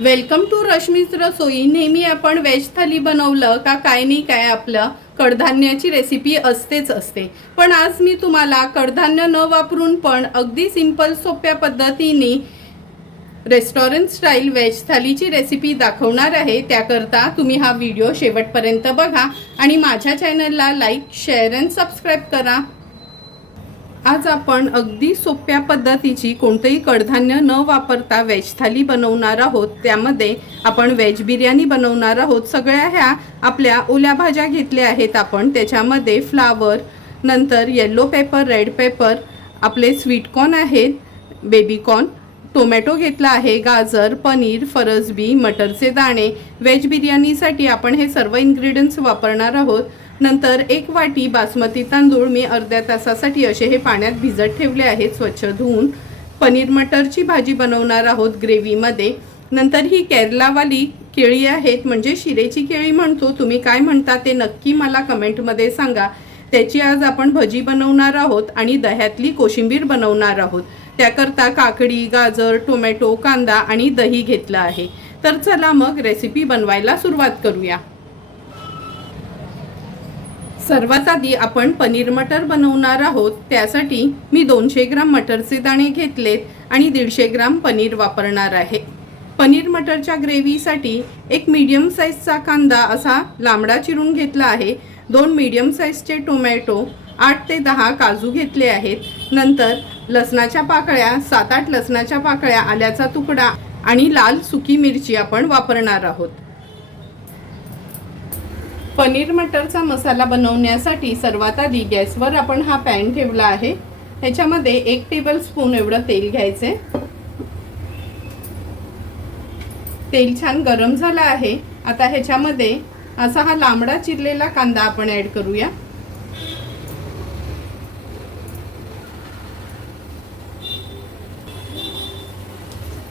Welcome to रश्मीच रसोई. नेहमी आपण veg थाली बनवलं का काय नाही काय आपलं कडधान्याची रेसिपी असतेच असते. पण आज मी तुम्हाला कडधान्य न वापरून पण अगदी सिंपल सोप्या पद्धतीने रेस्टॉरंट स्टाईल व्हेज थालीची रेसिपी दाखवणार आहे. त्याकरता तुम्ही हा व्हिडिओ शेवटपर्यंत बघा आणि माझ्या चॅनलला लाईक शेअर अँड सबस्क्राईब करा. आज आपण अगदी सोप्या पद्धतीची कोणतंही कडधान्य न वापरता व्हेज थाली बनवणार आहोत. त्यामध्ये आपण व्हेज बिर्याणी बनवणार आहोत. सगळ्या ह्या आपल्या ओल्या भाज्या घेतल्या आहेत आपण. त्याच्यामध्ये फ्लावर नंतर येल्लो पेपर रेड पेपर आपले स्वीटकॉर्न आहेत बेबीकॉर्न टोमॅटो घेतला आहे गाजर पनीर फरसबी मटरचे दाणे. व्हेज बिर्याणीसाठी आपण हे सर्व इन्ग्रेडियंट्स वापरणार आहोत. नंतर एक वाटी बासमती तांदूळ मी अर्ध्या तासासाठी असे हे पाण्यात भिजत ठेवले आहेत स्वच्छ धुवून. पनीर मटरची भाजी बनवणार आहोत ग्रेव्हीमध्ये. नंतर ही केरलावाली केळी आहेत म्हणजे शिरेची केळी म्हणतो. तुम्ही काय म्हणता ते नक्की मला कमेंटमध्ये सांगा. त्याची आज आपण भजी बनवणार आहोत आणि दह्यातली कोशिंबीर बनवणार आहोत. त्याकरता काकडी गाजर टोमॅटो कांदा आणि दही घेतलं आहे. तर चला मग रेसिपी बनवायला सुरुवात करूया. सर्वात आधी आपण पनीर मटर बनवणार आहोत. त्यासाठी मी दोनशे ग्राम मटरचे दाणे घेतलेत आणि दीडशे ग्राम पनीर वापरणार आहे. पनीर मटरच्या ग्रेव्हीसाठी एक मीडियम साईजचा कांदा असा लांबडा चिरून घेतला आहे. दोन मीडियम साईजचे टोमॅटो आठ ते दहा काजू घेतले आहेत. नंतर लसणाच्या पाकळ्या सात आठ लसणाच्या पाकळ्या आल्याचा तुकडा आणि लाल सुकी मिरची आपण वापरणार आहोत. पनीर मटरचा मसाला बनवण्यासाठी सर्वात आधी गॅसवर आपण हा पॅन ठेवला आहे. ह्याच्यामध्ये एक टेबल स्पून एवढं तेल घ्यायचे. तेल छान गरम झालं आहे. आता ह्याच्यामध्ये असा हा लांबडा चिरलेला कांदा आपण ऍड करूया.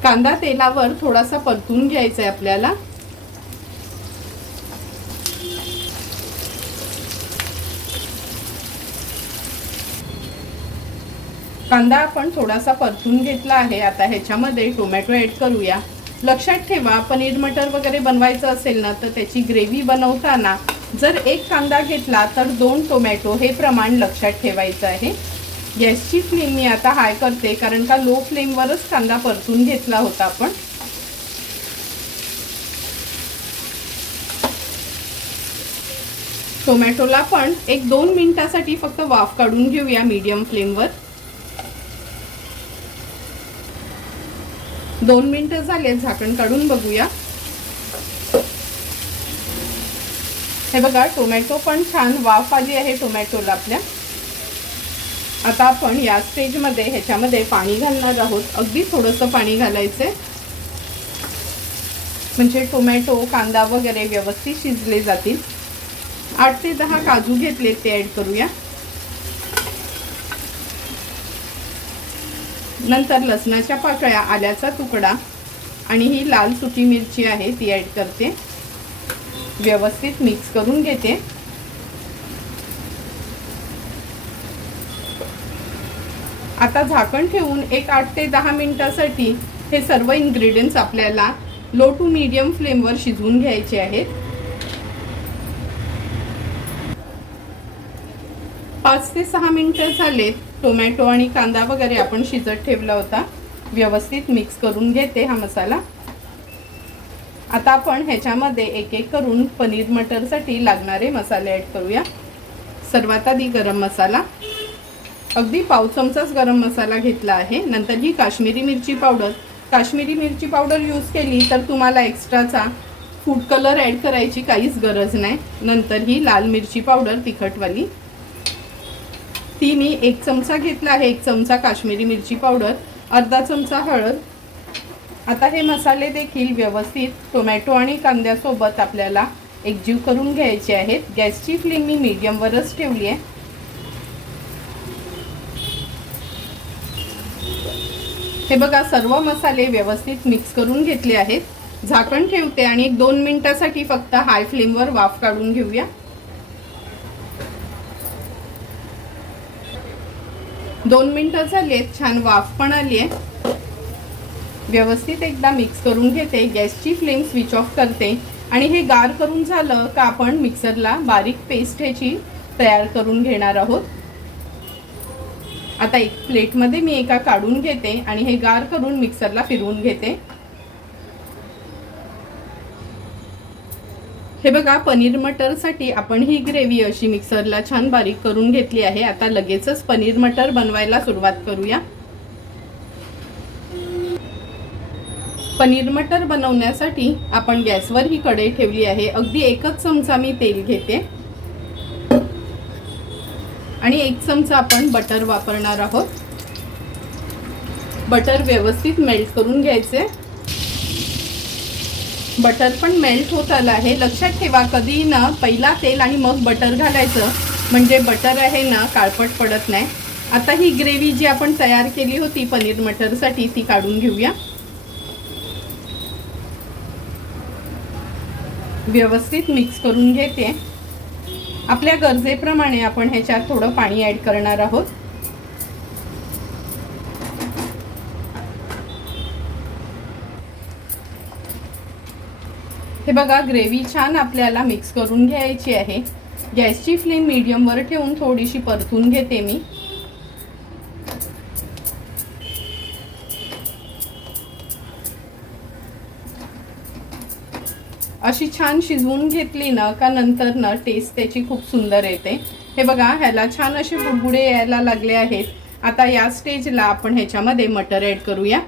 कांदा तेलावर थोडासा परतून घ्यायचा आहे आपल्याला. कांदा आपण थोडासा परतून घेतला आहे. आता ह्याच्यामध्ये टोमॅटो ॲड करूया. लक्षात ठेवा पनीर मटर वगैरे बनवायचं असेल ना तर त्याची ग्रेव्ही बनवताना जर एक कांदा घेतला तर दोन टोमॅटो हे प्रमाण लक्षात ठेवायचं आहे. गॅसची फ्लेम मी आता हाय करते कारण का लो फ्लेमवरच कांदा परतून घेतला होता आपण. टोमॅटोला पण एक दोन मिनिटासाठी फक्त वाफ काढून घेऊया मीडियम फ्लेमवर दोन मिनिटं झाले झाकण काढून बघूया. हे बघा टोमॅटो पण छान वाफ आली आहे टोमॅटोला आपल्या. आता आपण या स्टेजमध्ये ह्याच्यामध्ये पाणी घालणार आहोत. अगदी थोडंसं पाणी घालायचं म्हणजे टोमॅटो कांदा वगैरे व्यवस्थित शिजले जातील. आठ ते दहा काजू घेतले ते ॲड करूया. नंतर लसणाच्या पाकळ्या आल्याचा तुकडा आणि ही लाल सुकी मिरची आहे ती ॲड करते. व्यवस्थित मिक्स करून घेते. आता झाकण ठेवून एक आठ ते दहा मिनटासाठी हे सर्व इन्ग्रेडियंट्स आपल्याला लो टू मीडियम फ्लेमवर शिजवून घ्यायचे आहेत. पाच ते सहा मिनिटं झालेत. टोमॅटो आणि कांदा वगैरे आपण शिजत ठेवला होता. व्यवस्थित मिक्स करून घेते हा मसाला. आता आपण ह्याच्यामध्ये एक एक करून पनीर मटरसाठी लागणारे मसाले ॲड करूया. सर्वात आधी गरम मसाला. अगदी पाव चमचाच गरम मसाला घेतला आहे. नंतर ही काश्मीरी मिरची पावडर काश्मीरी मिरची पावडर यूज केली तर तुम्हाला एक्स्ट्राचा फूड कलर ॲड करायची काहीच गरज नाही. नंतर ही लाल मिरची पावडर तिखटवाली. ती मी एक चमचा घेतला आहे एक चमचा काश्मीरी मिरची पावडर अर्धा चमचा हळद. आता हे मसाले देखील व्यवस्थित टोमॅटो आणि कांद्यासोबत आपल्याला एकजीव करून घ्यायचे आहेत. गॅसची फ्लेम मी मीडियमवरच ठेवली आहे. हे बघा सर्व मसाले व्यवस्थित मिक्स करून घेतले आहेत. झाकण ठेवते आणि एक दोन मिनटासाठी फक्त हाय फ्लेमवर वाफ काढून घेऊया. दोन मिनटं झाली आहेत छान वाफ पण आली आहे. व्यवस्थित एकदा मिक्स करून घेते गॅसची फ्लेम स्विच ऑफ करते. आणि हे गार करून झालं का आपण मिक्सरला बारीक पेस्ट ह्याची तयार करून घेणार आहोत. आता एक प्लेटमध्ये मी एका काढून घेते आणि हे गार करून मिक्सरला फिरवून घेते. हे बघा पनीर मटरसाठी आपण ही ग्रेव्ही अशी मिक्सरला छान बारीक करून घेतली आहे. आता लगेचच पनीर मटर बनवायला सुरुवात करूया. पनीर मटर बनवण्यासाठी आपण गॅसवर ही कढई ठेवली आहे. अगदी एकच चमचा मी तेल घेते. आणि एक चमचा आपण बटर वापरणार आहोत. बटर व्यवस्थित मेल्ट करून घ्यायचे. बटर पण मेल्ट होत आलं आहे. लक्षात ठेवा कधी ना पहिला तेल आणि मग बटर घालायचं. म्हणजे बटर आहे ना काळपट पडत नाही. आता ही ग्रेव्ही जी आपण तयार केली होती पनीर मटरसाठी ती काढून घेऊया. व्यवस्थित मिक्स करून घेते. आपल्या गरजेप्रमाणे आपण ह्याच्यात थोडं पाणी ॲड करणार आहोत. हे बघा ग्रेव्ही छान आपल्याला मिक्स करून घ्यायची आहे. गॅसची फ्लेम मीडियमवर ठेवून थोडीशी परतून घेते मी. अशी छान शिजवून घेतली ना का नंतर ना टेस्ट त्याची खूप सुंदर येते. हे बघा ह्याला छान असे बुडबुडे यायला लागले आहेत. आता या स्टेजला आपण ह्याच्यामध्ये मटर ॲड करूया.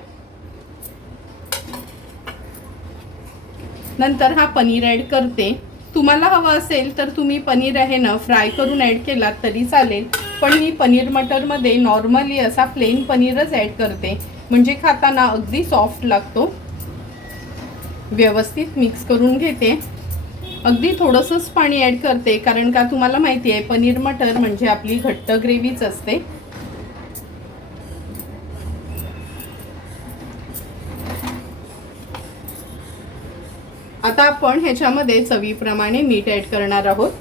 नंतर हा पनीर ॲड करते. तुम्हाला हवं असेल तर तुम्ही पनीर आहे ना फ्राय करून ॲड केलात तरी चालेल. पण मी पनीर मटरमध्ये नॉर्मली असा प्लेन पनीरच ॲड करते. म्हणजे खाताना अगदी सॉफ्ट लागतो. व्यवस्थित मिक्स करून घेते. अगदी थोडंसंच पाणी ॲड करते कारण का तुम्हाला माहिती आहे पनीर मटर म्हणजे आपली घट्ट ग्रेव्हीच असते. आता आपण ह्याच्यामध्ये चवीप्रमाणे मीठ ॲड करणार आहोत.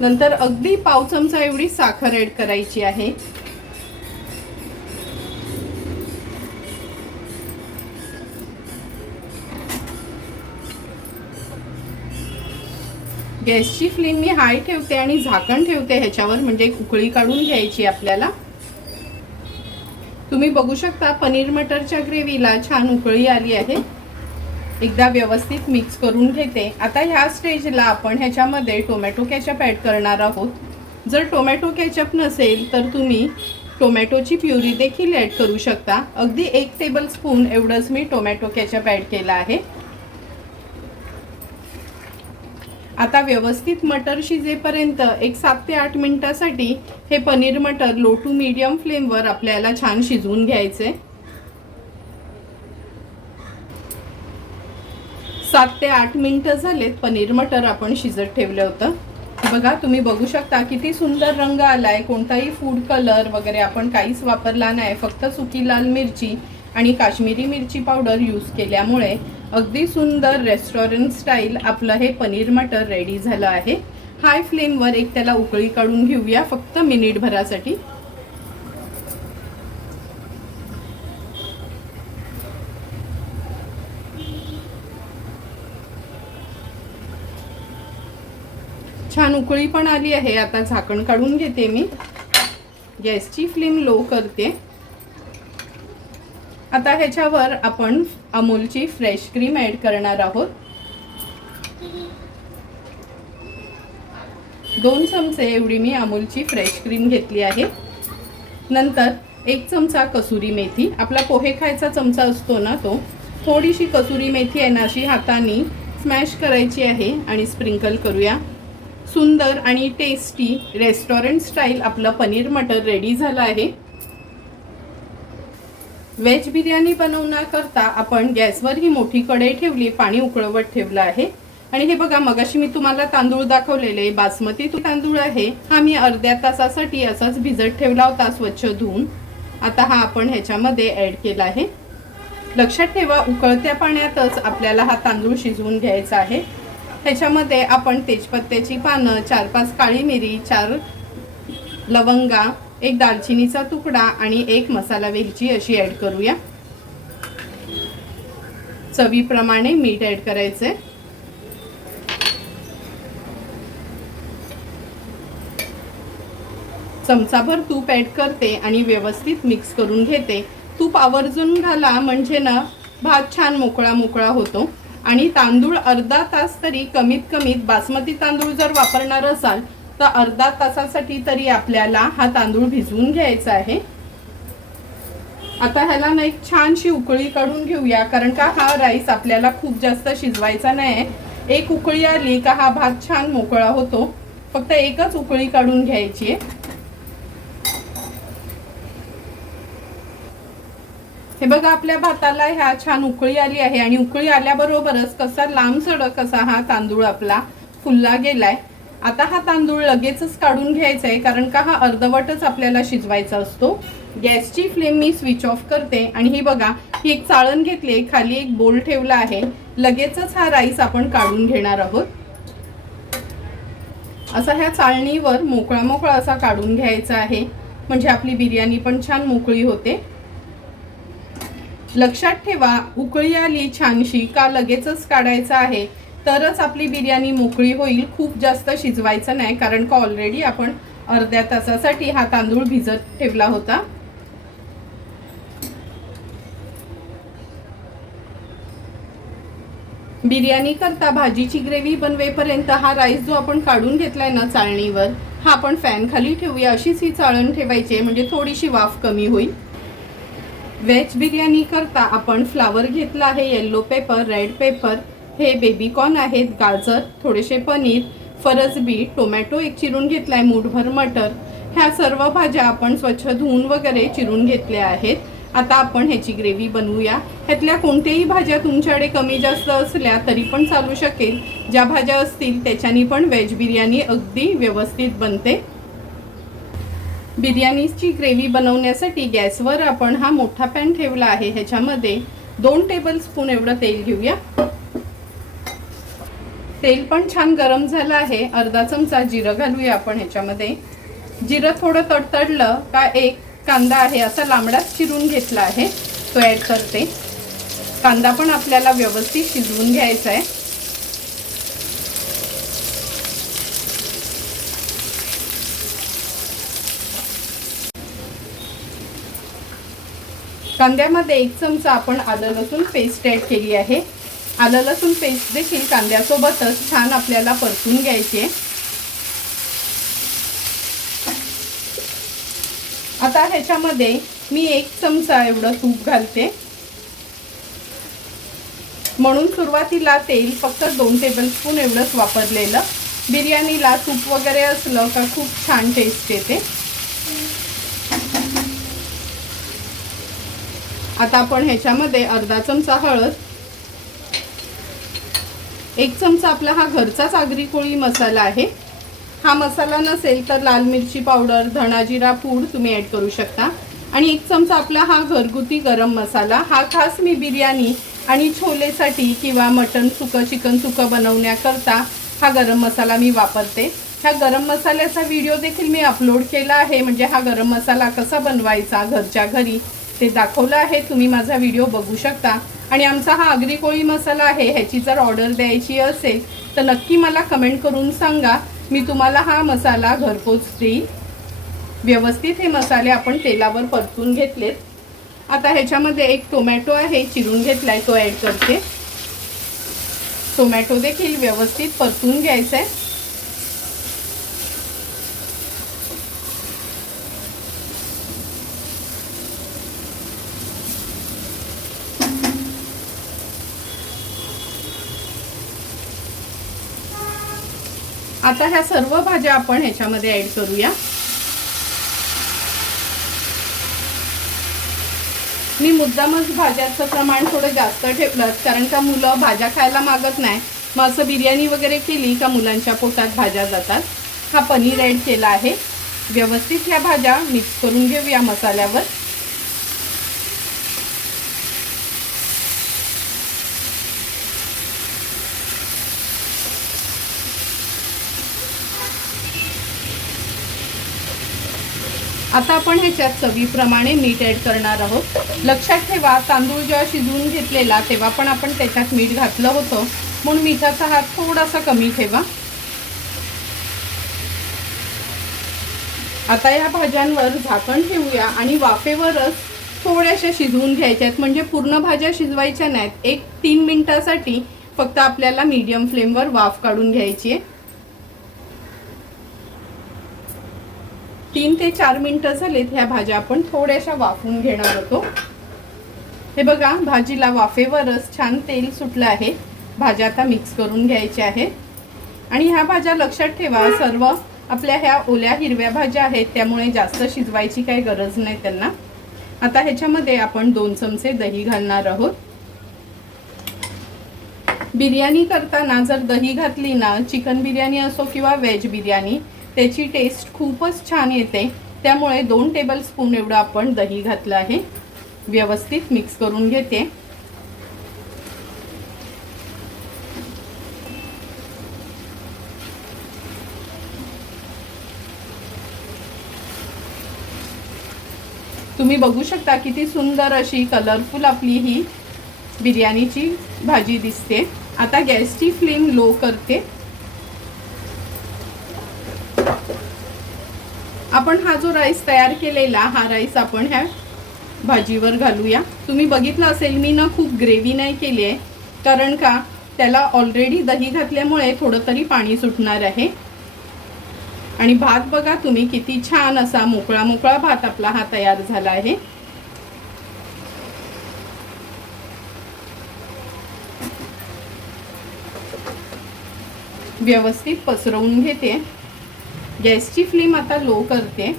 नंतर अगदी पाव चमचा एवढी साखर ॲड करायची आहे. गॅसची फ्लेम मी हाय ठेवते आणि झाकण ठेवते ह्याच्यावर म्हणजे उकळी काढून घ्यायची आपल्याला. तुम्ही बघू शकता पनीर मटरच्या ग्रेव्हीला छान उकळी आली आहे. एकदा व्यवस्थित मिक्स करून घेते. आता ह्या स्टेजला आपण ह्याच्यामध्ये टोमॅटो कॅचअप ॲड करणार आहोत. जर टोमॅटो कॅचअप नसेल तर तुम्ही टोमॅटोची प्युरी देखील ॲड करू शकता. अगदी एक टेबल स्पून एवढंच मी टोमॅटो कॅचअप ॲड केलं आहे. आता व्यवस्थित मटर शिजेपर्यंत एक सात ते आठ मिनिटासाठी हे पनीर मटर लो टू मीडियम फ्लेमवर आपल्याला छान शिजवून घ्यायचे सात ते आठ मिनिटं झालेत. पनीर मटर आपण शिजत ठेवलं होतं. बघा तुम्ही बघू शकता किती सुंदर रंग आलाय. कोणताही फूड कलर वगैरे आपण काहीच वापरला नाही. फक्त सुकी लाल मिरची आणि काश्मीरी मिरची पावडर यूज केल्यामुळे अगदी सुंदर रेस्टॉरंट स्टाईल आपलं हे पनीर मटर रेडी झालं आहे. हाय फ्लेमवर एक त्याला उकळी काढून घेऊया. फक्त मिनिटभरासाठी छान उकळी पण आली आहे. आता झाकण काढून घेते मी. गॅसची फ्लेम लो करते. आता ह्याच्यावर आपण अमूलची फ्रेश क्रीम ॲड करणार आहोत. दोन चमचे एवढी मी अमूलची फ्रेश क्रीम घेतली आहे. नंतर एक चमचा कसुरी मेथी. आपला पोहे खायचा चमचा असतो ना तो. थोडीशी कसुरी मेथी आहे ना अशी हाताने स्मॅश करायची आहे आणि स्प्रिंकल करूया. सुंदर आणि टेस्टी रेस्टॉरंट स्टाईल आपलं पनीर मटर रेडी झालं आहे. व्हेज बिर्याणी बनवण्याकरता आपण गॅसवर ही मोठी कढई ठेवली पाणी उकळवत ठेवलं आहे. आणि हे बघा मगाशी मी तुम्हाला तांदूळ दाखवलेले बासमती तो तांदूळ आहे. हा मी अर्ध्या तासासाठी असाच भिजत ठेवला होता स्वच्छ धुवून. आता हा आपण ह्याच्यामध्ये ॲड केला आहे. लक्षात ठेवा उकळत्या पाण्यातच आपल्याला हा तांदूळ शिजवून घ्यायचा आहे. ह्याच्यामध्ये आपण तेजपत्त्याची पानं चार पाच काळी मिरी चार लवंगा एक दालचिनीचा तुकडा आणि एक मसाला वेलची अशी ॲड करूया. चवीप्रमाणे मीठ ॲड करायचं चमचाभर तूप ॲड करते आणि व्यवस्थित मिक्स करून घेते. तूप आवर्जून घाला म्हणजे ना भात छान मोकळा मोकळा होतो. आणि तांदूळ अर्धा तास तरी कमीत कमीत बासमती तांदूळ जर वापरणार असाल तर अर्धा तासासाठी तरी आपल्याला हा तांदूळ भिजवून घ्यायचा आहे. आता ह्याला ना एक छानशी उकळी काढून घेऊया कारण का हा राईस आपल्याला खूप जास्त शिजवायचा नाही एक उकळी आली का हा भात छान मोकळा होतो. फक्त एकच उकळी काढून घ्यायची आहे. हे बघा आपल्या भाताला ह्या छान उकळी आली आहे आणि उकळी आल्याबरोबरच कसा लांब सडक असा हा तांदूळ आपला फुलला गेलाय. आता हा तांदूळ लगेचच काढून घ्यायचा आहे कारण का हा अर्धवटच आपल्याला शिजवायचा असतो. गॅसची फ्लेम मी स्विच ऑफ करते आणि ही बघा ही एक चाळण घेतली खाली एक बोल ठेवला आहे. लगेचच हा राईस आपण काढून घेणार आहोत. असा ह्या चाळणीवर मोकळा मोकळा असा काढून घ्यायचा आहे. म्हणजे आपली बिर्याणी पण छान मोकळी होते. लक्षात ठेवा उकळी आली छानशी का लगेचच काढायचं आहे? तरच आपली बिर्याणी मोकळी होईल खूप जास्त शिजवायचं नाही कारण का ऑलरेडी आपण अर्ध्या तासासाठी हा तांदूळ भिजत ठेवला होता. बिर्याणी करता भाजीची ग्रेव्ही बनवेपर्यंत हा राईस जो आपण काढून घेतलाय ना चाळणीवर हा आपण फॅन खाली ठेवूया. अशीच ही चाळण ठेवायची आहे म्हणजे थोडीशी वाफ कमी होईल. व्हेज बिर्याणी करता आपण फ्लावर घेतला आहे येल्लो पेपर रेड पेपर हे बेबीकॉर्न आहेत गाजर थोडेसे पनीर फरसबी टोमॅटो एक चिरून घेतला आहे मूठभर मटर. ह्या सर्व भाज्या आपण स्वच्छ धुवून वगैरे चिरून घेतल्या आहेत. आता आपण ह्याची ग्रेव्ही बनवूया. ह्यातल्या कोणत्याही भाज्या तुमच्याकडे कमी जास्त असल्या तरी पण चालू शकेल. ज्या भाज्या असतील त्याच्यानी पण व्हेज बिर्याणी अगदी व्यवस्थित बनते. बिर्याणीची ग्रेव्ही बनवण्यासाठी गॅसवर आपण हा मोठा पॅन ठेवला आहे. ह्याच्यामध्ये दोन टेबल स्पून एवढं तेल घेऊया. तेल पण छान गरम झालं आहे. अर्धा चमचा जिरं घालूया आपण ह्याच्यामध्ये. जिरं थोडं तडतडलं का एक कांदा आहे असा लांबडाच चिरून घेतला आहे. तो ॲड करते. कांदा पण आपल्याला व्यवस्थित शिजवून घ्यायचा आहे. कांद्यामध्ये एक चमचा आपण आलं लसूण पेस्ट ॲड केली आहे. आलं लसूण पेस्ट देखील कांद्यासोबतच छान आपल्याला परतून घ्यायची. आहे आता ह्याच्यामध्ये मी एक चमचा एवढं तूप घालते. म्हणून सुरुवातीला तेल फक्त दोन टेबलस्पून एवढंच वापरलेलं. बिर्याणीला तूप वगैरे असलं का खूप छान टेस्ट येते. आता आपण ह्याच्यामध्ये अर्धा चमचा हळद एक चमचा आपला हा घरचाच आगरी कोळी मसाला आहे. हा मसाला नसेल तर लाल मिरची पावडर धणाजिरा पूड तुम्ही ॲड करू शकता. आणि एक चमचा आपला हा घरगुती गरम मसाला. हा खास मी बिर्याणी आणि छोलेसाठी किंवा मटन सुकं चिकन सुकं बनवण्याकरता हा गरम मसाला मी वापरते. ह्या गरम मसाल्याचा व्हिडिओ देखील मी अपलोड केला आहे. म्हणजे हा गरम मसाला कसा बनवायचा घरच्या घरी ते दाखवलं आहे तुम्ही माझा व्हिडिओ बघू शकता. आणि आमचा हा आगरी कोळी मसाला आहे ह्याची जर ऑर्डर द्यायची असेल तर नक्की मला कमेंट करून सांगा. मी तुम्हाला हा मसाला घरपोच देईल व्यवस्थित हे मसाले आपण तेलावर परतून घेतलेत. आता ह्याच्यामध्ये एक टोमॅटो आहे चिरून घेतलाय तो ॲड करते. टोमॅटो देखील व्यवस्थित परतून घ्यायचा आहे आता ह्या सर्व भाज्या आपण ह्याच्यामध्ये ॲड करूया. मी मुद्दामच भाज्याचं प्रमाण थोडं जास्त ठेवलं कारण का मुलं भाज्या खायला मागत नाही. मग असं बिर्याणी वगैरे केली का मुलांच्या पोटात भाज्या जातात. हा पनीर ॲड केला आहे. व्यवस्थित ह्या भाज्या मिक्स करून घेऊया मसाल्यावर. आता आपण ह्याच्यात चवीप्रमाणे मीठ ॲड करणार आहोत. लक्षात ठेवा तांदूळ जेव्हा शिजवून घेतलेला तेव्हा पण आपण त्याच्यात मीठ घातलं होतं. म्हणून मिठाचा हात थोडासा कमी ठेवा. आता या भाज्यांवर झाकण ठेवूया आणि वाफेवरच थोड्याशा शिजवून घ्यायच्या आहेत म्हणजे पूर्ण भाज्या शिजवायच्या नाहीत. एक तीन मिनिटासाठी फक्त आपल्याला मीडियम फ्लेमवर वाफ काढून घ्यायची आहे. तीन ते चार मिनटं झालेत ह्या भाज्या आपण थोड्याशा वाफवून घेणार होतो. हे बघा भाजीला वाफेवरच छान तेल सुटलं आहे. भाज्या आता मिक्स करून घ्यायच्या आहेत. आणि ह्या भाज्या लक्षात ठेवा सर्व आपल्या ह्या ओल्या हिरव्या भाज्या आहेत त्यामुळे जास्त शिजवायची काही गरज नाही त्यांना. आता ह्याच्यामध्ये आपण दोन चमचे दही घालणार आहोत. बिर्याणी करताना जर दही घातली ना चिकन बिर्याणी असो किंवा व्हेज बिर्याणी त्याची टेस्ट खूपच छान येते. त्यामुळे दोन टेबल स्पून एवढं आपण दही घातलं आहे. व्यवस्थित मिक्स करून घेते. तुम्ही बघू शकता किती सुंदर अशी कलरफुल आपली ही बिर्याणीची भाजी दिसते. आता गॅसची फ्लेम लो करते. आपण हा जो राईस तयार केलेला हा राईस आपण ह्या भाजीवर घालूया. तुम्ही बघितलं असेल मी ना खूप ग्रेव्ही नाही केली आहे कारण का? त्याला ऑलरेडी दही घातल्यामुळे थोडं तरी पाणी सुटणार आहे. आणि भात बघा तुम्ही किती छान असा मोकळा मोकळा भात आपला हा तयार झाला आहे. व्यवस्थित पसरवून घेते. गॅसची फ्लेम आता लो करते.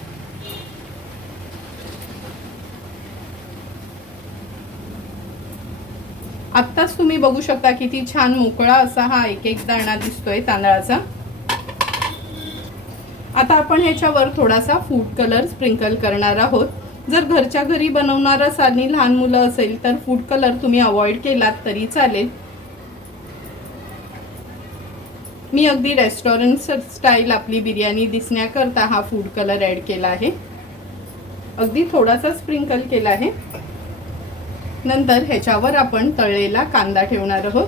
आत्ताच तुम्ही बघू शकता किती छान मोकळा असा हा एक एक दाणा दिसतोय तांदळाचा. आता आपण ह्याच्यावर थोडासा फूड कलर स्प्रिंकल करणार आहोत. जर घरच्या घरी बनवणार असाल आणि लहान मुलं असेल तर फूड कलर तुम्ही अवॉइड केलात तरी चालेल. मी अगदी रेस्टॉरंट स्टाईल आपली बिर्याणी दिसण्याकरता हा फूड कलर ॲड केला आहे. अगदी थोडासा स्प्रिंकल केला आहे. नंतर ह्याच्यावर आपण तळलेला कांदा ठेवणार आहोत.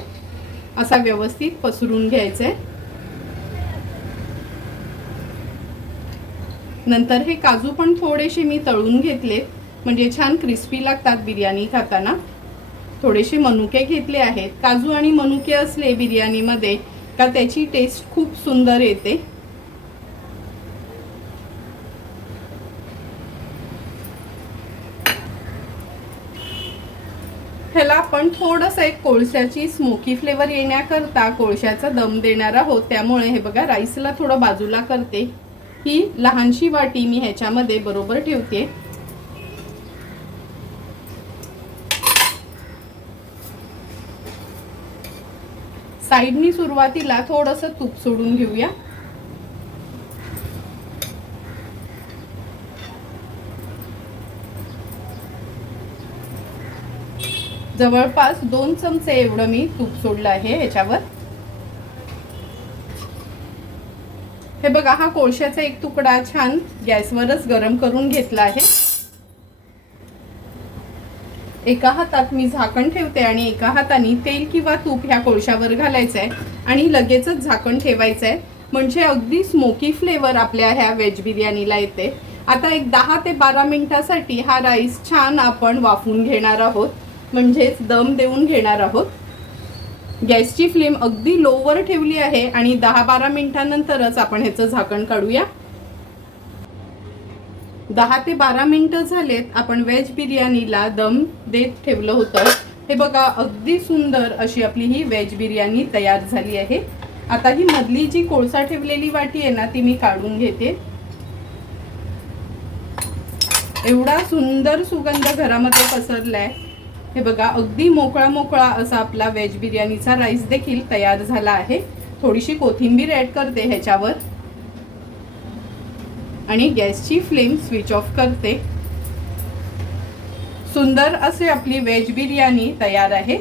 असा व्यवस्थित पसरून घ्यायचा आहे नंतर हे काजू पण थोडेसे मी तळून घेतले. म्हणजे छान क्रिस्पी लागतात बिर्याणी खाताना. थोडेसे मनुके घेतले आहेत. काजू आणि मनुके असले बिर्याणीमध्ये का त्याची टेस्ट खूप सुंदर येते. ह्याला आपण थोडंसं एक कोळशाची स्मोकी फ्लेवर येण्याकरता कोळशाचा दम देणार आहोत. त्यामुळे हे बघा राईसला थोडं बाजूला करते. ही लहानशी वाटी मी ह्याच्यामध्ये बरोबर ठेवते. साईडनी सुरुवातीला थोडंसं तूप सोडून घेऊया. जवळपास दोन चमचे एवढं मी तूप सोडलं आहे ह्याच्यावर. हे बघा हा कोळशाचा एक तुकडा छान गॅसवरच गरम करून घेतला आहे. एका हातात मी झाकण ठेवते आणि एका हाताने तेल किंवा तूप ह्या कोळशावर घालायचं आहे आणि लगेचच झाकण ठेवायचं आहे म्हणजे अगदी स्मोकी फ्लेवर आपल्या ह्या व्हेज बिर्याणीला येते. आता एक दहा ते बारा मिनिटासाठी हा राईस छान आपण वाफून घेणार आहोत. म्हणजेच दम देऊन घेणार आहोत. गॅसची फ्लेम अगदी लोवर ठेवली आहे आणि दहा बारा मिनिटांनंतरच आपण ह्याचं झाकण काढूया. दहा ते बारा मिनिटं झालेत आपण व्हेज बिर्याणीला दम देत ठेवलं होतं. हे बघा अगदी सुंदर अशी आपली ही व्हेज बिर्याणी तयार झाली आहे. आता ही मधली जी कोळसा ठेवलेली वाटी आहे ना ती मी काढून घेते. एवढा सुंदर सुगंध घरामध्ये पसरलाय. हे बघा अगदी मोकळा मोकळा असा आपला व्हेज बिर्याणीचा राईस देखील तयार झाला आहे. थोडीशी कोथिंबीर ॲड करते ह्याच्यावर. आणि गॅसची फ्लेम स्विच ऑफ करते. सुंदर असे आपली व्हेज बिर्याणी तयार आहे.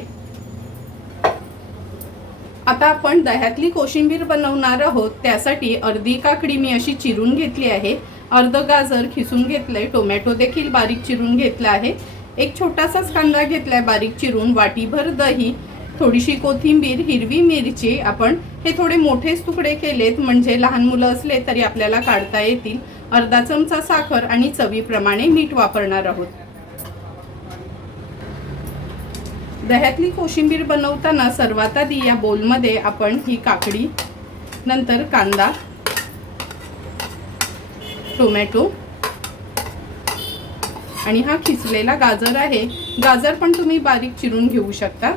आता आपण दह्यातली कोशिंबीर बनवणार आहोत. त्यासाठी अर्धी काकडी मी अशी चिरून घेतली आहे. अर्ध गाजर खिसून घेतलंय. टोमॅटो देखील बारीक चिरून घेतला आहे. एक छोटासाच कांदा घेतलाय बारीक चिरून. वाटीभर दही थोडीशी कोथिंबीर हिरवी मिरची आपण हे थोडे मोठेच तुकडे केलेत. म्हणजे लहान मुलं असले तरी आपल्याला काढता येतील. अर्धा चमचा साखर आणि चवीप्रमाणे मीठ वापरणार आहोत. दह्यातली कोशिंबीर बनवताना सर्वात आधी या बोलमध्ये आपण ही काकडी नंतर कांदा टोमॅटो आणि हा खिचलेला गाजर आहे. गाजर पण तुम्ही बारीक चिरून घेऊ शकता.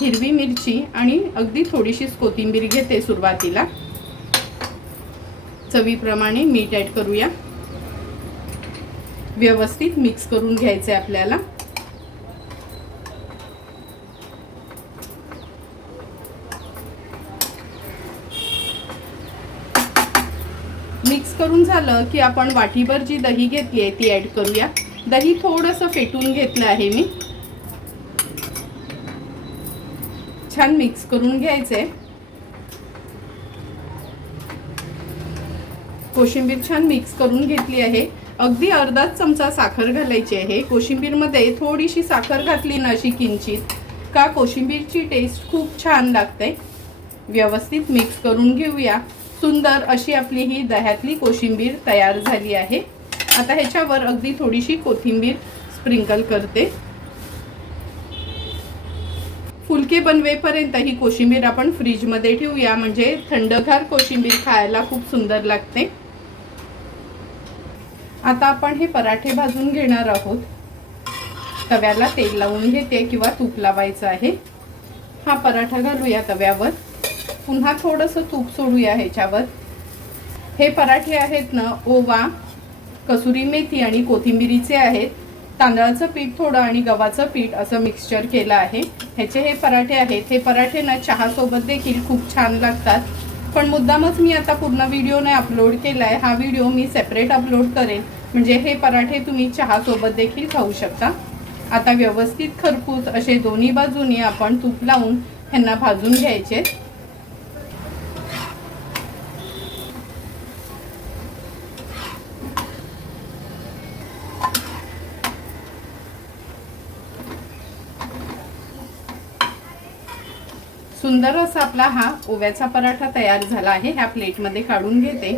हिरवी मिरची आणि अगदी थोडीशीच कोथिंबीर घेते सुरुवातीला. चवीप्रमाणे मीठ ॲड करूया. व्यवस्थित मिक्स करून घ्यायचे आपल्याला. मिक्स करून झालं की आपण वाटीभर जी दही घेतली आहे ती ॲड करूया. दही थोडंसं फेटून घेतलं आहे मी. छान मिक्स करून घ्यायचं आहे कोशिंबीर छान मिक्स करून घेतली आहे. अगदी अर्धाच चमचा साखर घालायची आहे. कोशिंबीरमध्ये थोडीशी साखर घातली ना अशी किंचित का कोशिंबीरची टेस्ट खूप छान लागते. व्यवस्थित मिक्स करून घेऊया. सुंदर अशी आपली ही दह्यातली कोशिंबीर तयार झाली आहे. आता ह्याच्यावर अगदी थोडीशी कोथिंबीर स्प्रिंकल करते. फुलके बनवेपर्यंत ही कोशिंबीर आपण फ्रीजमध्ये ठेवूया. म्हणजे थंडगार कोशिंबीर खायला खूप सुंदर लागते. आता आपण हे पराठे भाजून घेणार आहोत. तव्याला तेल लावून घेते किंवा तूप लावायचं आहे. हा पराठा घालूया तव्यावर. पुन्हा थोडंसं तूप सोडूया ह्याच्यावर. हे पराठे आहेत ना ओवा कसुरी मेथी आणि कोथिंबिरीचे आहेत. तांदळाचं पीठ थोडं आणि गव्हाचं पीठ असं मिक्सचर केलं आहे. ह्याचे हे पराठे आहेत. हे पराठे ना चहासोबत देखील खूप छान लागतात. पण मुद्दामच मी आता पूर्ण व्हिडिओ नाही अपलोड केला आहे हा व्हिडिओ मी सेपरेट अपलोड करेन. म्हणजे हे पराठे तुम्ही चहासोबत देखील खाऊ शकता. आता व्यवस्थित खरपूस असे दोन्ही बाजूनी आपण तूप लावून ह्यांना भाजून घ्यायचे. सुंदर असा आपला हा ओव्याचा पराठा तयार झाला आहे. ह्या प्लेटमध्ये काढून घेते.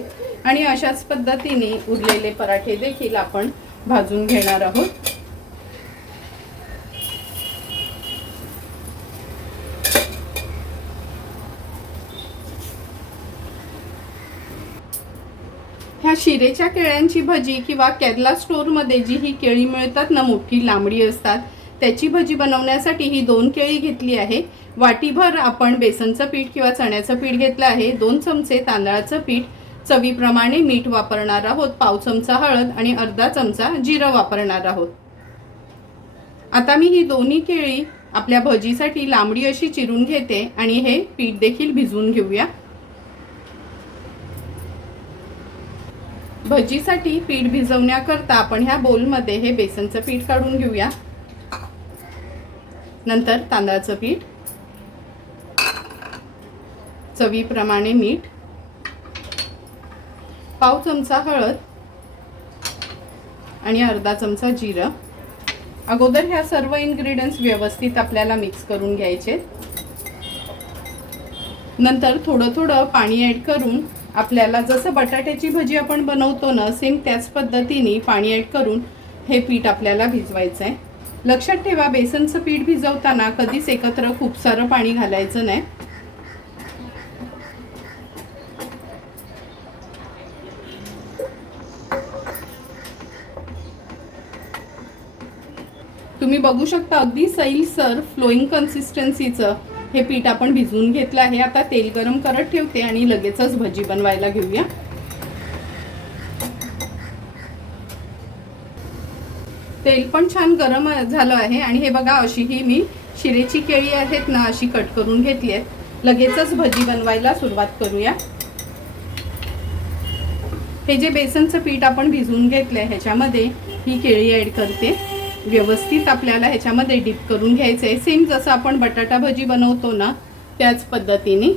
आणि अशाच पद्धतीने उरलेले पराठे देखील आपण भाजून घेणार आहोत. ह्या शिरेच्या केळ्यांची भजी किंवा केरला स्टोरमध्ये जी ही केळी मिळतात ना मोठी लांबडी असतात त्याची भजी बनवण्यासाठी ही दोन केळी घेतली आहे. वाटीभर आपण बेसनचं पीठ किंवा चण्याचं पीठ घेतलं आहे. दोन चमचे तांदळाचं पीठ चवीप्रमाणे मीठ वापरणार आहोत पाव चमचा हळद आणि अर्धा चमचा जिरं वापरणार आहोत. आता मी ही दोन्ही केळी आपल्या भजीसाठी लांबडी अशी चिरून घेते आणि हे पीठ देखील भिजवून घेऊया. भजीसाठी पीठ भिजवण्याकरता आपण ह्या बोलमध्ये हे बेसनचं पीठ काढून घेऊया. नंतर तांदळाचं पीठ. चवीप्रमाणे मीठ. पाव चमचा हळद आणि अर्धा चमचा जिरं. अगोदर ह्या सर्व इन्ग्रेडियंट्स व्यवस्थित आपल्याला मिक्स करून घ्यायचे. नंतर थोडं थोडं पाणी ॲड करून आपल्याला जसं बटाट्याची भजी आपण बनवतो ना सेम त्याच पद्धतीने पाणी ॲड करून हे पीठ आपल्याला भिजवायचं आहे लक्षात ठेवा बेसनचं पीठ भिजवताना कधीच एकत्र खूप सारं पाणी घालायचं नाही. तुम्ही बघू शकता अगदी सैल सर फ्लोईंग कन्सिस्टन्सीचं हे पीठ आपण भिजवून घेतलं आहे. आता तेल गरम करत ठेवते आणि लगेचच भजी बनवायला घेऊया. तेल पण छान गरम झालं आहे आणि हे बघा अशी ही मी शिरेची केळी आहेत ना अशी कट करून घेतली आहेत. लगेचच भजी बनवायला सुरुवात करूया. हे जे बेसनचं पीठ आपण भिजवून आहे ह्याच्यामध्ये ही केळी ॲड करते. व्यवस्थित आपल्याला ह्याच्यामध्ये डीप करून घ्यायचं आहे. सेम जसं आपण बटाटा भजी बनवतो ना त्याच पद्धतीने.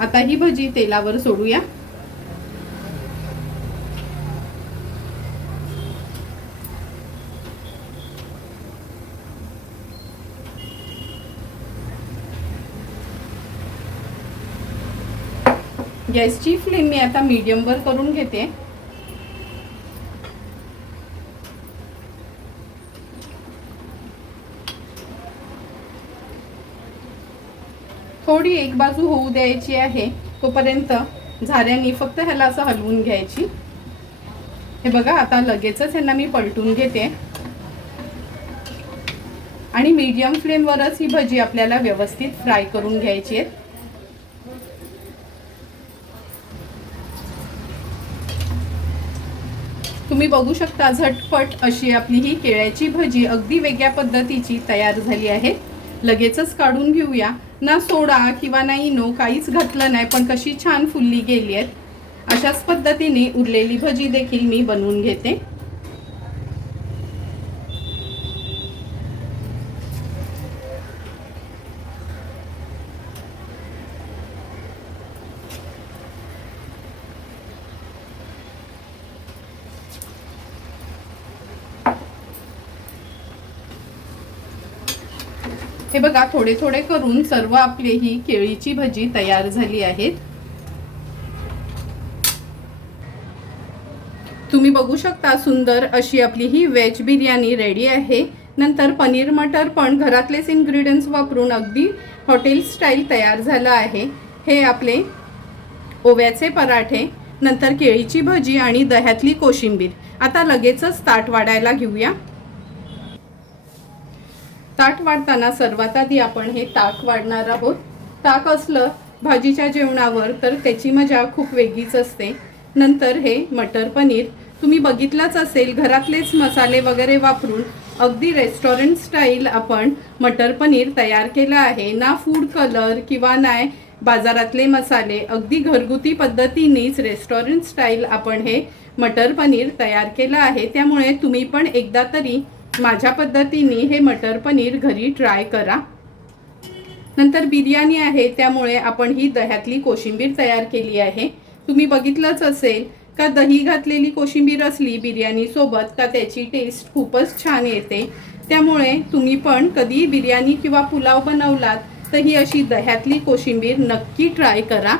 आता ही भजी तेलावर सोडूया. गॅसची फ्लेम मी आता मीडियमवर करून घेते थोडी एक बाजू होऊ द्यायची आहे तोपर्यंत झाऱ्याने फक्त ह्याला असं हलवून घ्यायची. हे बघा आता लगेचच ह्यांना मी पलटून घेते. आणि मीडियम फ्लेमवरच ही भजी आपल्याला व्यवस्थित फ्राय करून घ्यायची आहे. तुम्ही बघू शकता झटपट अशी आपली ही केळ्याची भजी अगदी वेगळ्या पद्धतीची तयार झाली आहे. लगेचच काढून घेऊया. ना सोडा किंवा ना इनो काहीच घातलं नाही पण कशी छान फुलली गेली आहेत. अशाच पद्धतीने उरलेली भजी देखील मी बनवून घेते. बघा थोडे थोडे करून सर्व आपली ही केळीची भजी तयार झाली आहेत. तुम्ही बघू शकता सुंदर अशी आपली ही व्हेज बिर्याणी रेडी आहे. नंतर पनीर मटर पण घरातलेच इन्ग्रेडियंट्स वापरून अगदी हॉटेल स्टाईल तयार झालं आहे. हे आपले ओव्याचे पराठे नंतर केळीची भजी आणि दह्यातली कोशिंबीर. आता लगेचच ताट वाढायला घेऊया. ताट वाढताना सर्वात आधी आपण हे ताक वाढणार आहोत. ताक असलं भाजीच्या जेवणावर तर त्याची मजा खूप वेगळीच असते. नंतर हे मटर पनीर. तुम्ही बघितलंच असेल घरातलेच मसाले वगैरे वापरून अगदी रेस्टॉरंट स्टाईल आपण मटर पनीर तयार केलं आहे. ना फूड कलर किंवा नाही बाजारातले मसाले अगदी घरगुती पद्धतीनेच रेस्टॉरंट स्टाईल आपण हे मटर पनीर तयार केलं आहे. त्यामुळे तुम्ही पण एकदा तरी माझ्या पद्धतीने हे मटर पनीर घरी ट्राय करा. नंतर बिर्याणी आहे त्यामुळे आपण ही दह्यातली कोशिंबीर तयार केली आहे. तुम्ही बघितलंच असेल का दही घातलेली कोशिंबीर असली बिर्याणीसोबत का त्याची टेस्ट खूपच छान येते. त्यामुळे तुम्ही पण कधी बिर्याणी किंवा पुलाव बनवलात तर ही अशी दह्यातली कोशिंबीर नक्की ट्राय करा.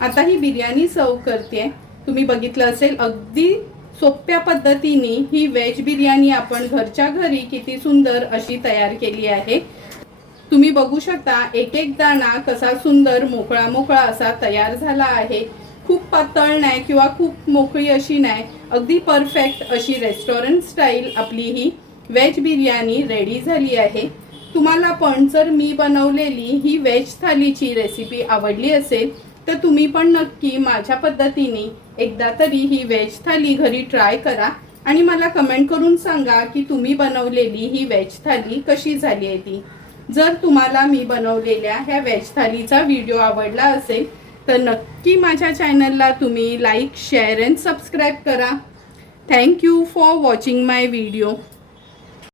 आता ही बिर्याणी सर्व करते तुम्ही बघितलं असेल अगदी सोप्या पद्धतीने ही व्हेज बिर्याणी आपण घरच्या घरी किती सुंदर अशी तयार केली आहे. तुम्ही बघू शकता एक एक दाणा कसा सुंदर मोकळा मोकळा असा तयार झाला आहे. खूप पातळ नाही किंवा खूप मोकळी अशी नाही अगदी परफेक्ट अशी रेस्टॉरंट स्टाईल आपली ही व्हेज बिर्याणी रेडी झाली आहे. तुम्हाला पण जर मी बनवलेली ही व्हेज थालीची रेसिपी आवडली असेल तर तुम्ही पण नक्की माझ्या पद्धतीने एकदा तरी ही व्हेज थाली घरी ट्राय करा. आणि मला कमेंट करून सांगा की तुम्ही बनवलेली ही व्हेज थाली कशी झाली आहे ती. जर तुम्हाला मी बनवलेल्या ह्या व्हेज थालीचा व्हिडिओ आवडला असेल तर नक्की माझ्या चॅनलला तुम्ही लाईक शेअर अँड सबस्क्राईब करा. Thank you for watching my video